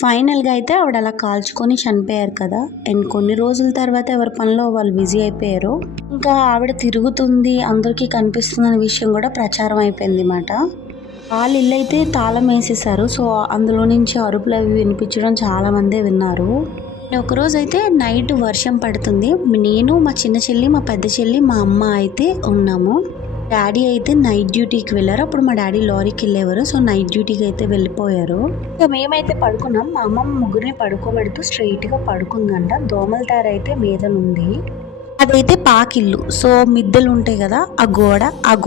ఫైనల్గా అయితే ఆవిడ అలా కాల్చుకొని చనిపోయారు కదా. అండ్ కొన్ని రోజుల తర్వాత ఎవరి పనిలో వాళ్ళు బిజీ అయిపోయారు. ఇంకా ఆవిడ తిరుగుతుంది, అందరికీ కనిపిస్తుంది అనే విషయం కూడా ప్రచారం అయిపోయింది అన్నమాట. వాళ్ళ ఇల్లు అయితే తాళం వేసేసారు. సో అందులో నుంచి అరుపులు అవి వినిపించడం చాలామందే విన్నారు. ఒకరోజు అయితే నైట్ వర్షం పడుతుంది. నేను, మా చిన్న చెల్లి, మా పెద్ద చెల్లి, మా అమ్మ అయితే ఉన్నాము. డాడీ అయితే నైట్ డ్యూటీకి వెళ్ళారు. అప్పుడు మా డాడీ లారీకి వెళ్ళేవారు. సో నైట్ డ్యూటీకి అయితే వెళ్ళిపోయారు. ఇంకా మేమైతే పడుకున్నాం. మా అమ్మమ్మ ముగ్గురిని పడుకోబెడుతూ స్ట్రైట్గా పడుకుందంట. దోమల తయారైతే మీదనుంది. అదైతే పాకిల్లు. సో మిద్దెలు ఉంటాయి కదా, ఆ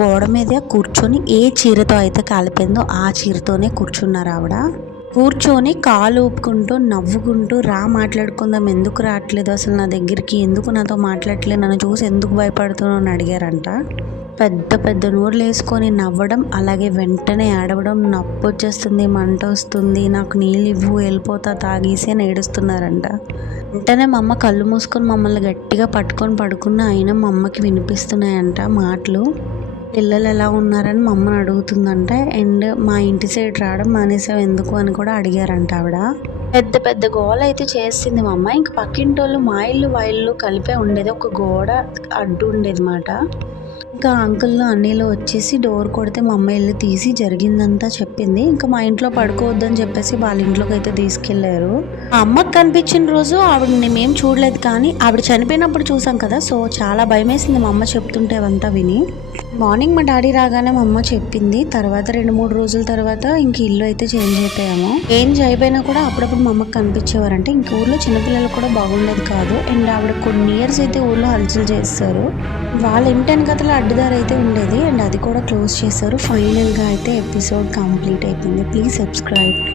గోడ మీద కూర్చొని ఏ చీరతో అయితే కాలిపోయిందో ఆ చీరతోనే కూర్చున్నారు ఆవిడ. కూర్చొని కాలు ఊపుకుంటూ నవ్వుకుంటూ మాట్లాడుకుందాం, ఎందుకు రావట్లేదు అసలు నా దగ్గరికి, ఎందుకు నాతో మాట్లాడట్లేదు, నన్ను చూసి ఎందుకు భయపడుతున్నావు అని అడిగారంట. పెద్ద పెద్ద నోర్లు వేసుకొని నవ్వడం, అలాగే వెంటనే ఏడవడం, నొప్పి వచ్చేస్తుంది, మంట వస్తుంది, నాకు నీళ్ళు ఇవ్వు, వెళ్ళిపోతా తాగేసి అని ఏడుస్తున్నారంట. వెంటనే మా అమ్మ కళ్ళు మూసుకొని మమ్మల్ని గట్టిగా పట్టుకొని పడుకున్న, అయినా మా అమ్మకి వినిపిస్తున్నాయంట మాటలు. పిల్లలు ఎలా ఉన్నారని మా అమ్మని అడుగుతుందంట. అండ్ మా ఇంటి సైడ్ రావడం మానేసావు ఎందుకు అని కూడా అడిగారంట ఆవిడ. పెద్ద పెద్ద గోల అయితే చేసింది మా అమ్మ. ఇంక పక్కింటోళ్ళు మా ఇల్లు వాళ్ళ కలిపే ఉండేది, ఒక గోడ అడ్డు ఉండేది మాట. ఇంకా అంకుల్లో అన్నీలో వచ్చేసి డోర్ కొడితే మా అమ్మ ఇల్లు తీసి జరిగిందంతా చెప్పింది. ఇంకా మా ఇంట్లో పడుకోవద్దని చెప్పేసి వాళ్ళ ఇంట్లోకి అయితే తీసుకెళ్లారు. మా అమ్మకి కనిపించిన రోజు ఆవిడని మేము చూడలేదు, కానీ ఆవిడ చనిపోయినప్పుడు చూసాం కదా. సో చాలా భయం వేసింది మా అమ్మ చెప్తుంటే అవంతా విని. మార్నింగ్ మా డాడీ రాగానే మా అమ్మ చెప్పింది. తర్వాత 2-3 రోజుల తర్వాత ఇంక ఇల్లు అయితే చేంజ్ అయిపోయాము. చేంజ్ అయిపోయినా కూడా అప్పుడప్పుడు మా అమ్మకి కనిపించేవారంటే. ఇంక ఊర్లో చిన్నపిల్లలు కూడా బాగుండేది కాదు. అండ్ ఆవిడ కొన్ని ఇయర్స్ అయితే ఊర్లో హల్చల్ చేస్తారు. వాళ్ళ ఇంటి వెనకతల అడ్డుదారి అయితే ఉండేది, అండ్ అది కూడా క్లోజ్ చేశారు. ఫైనల్గా అయితే ఎపిసోడ్ కంప్లీట్ అయిపోయింది. Please subscribe.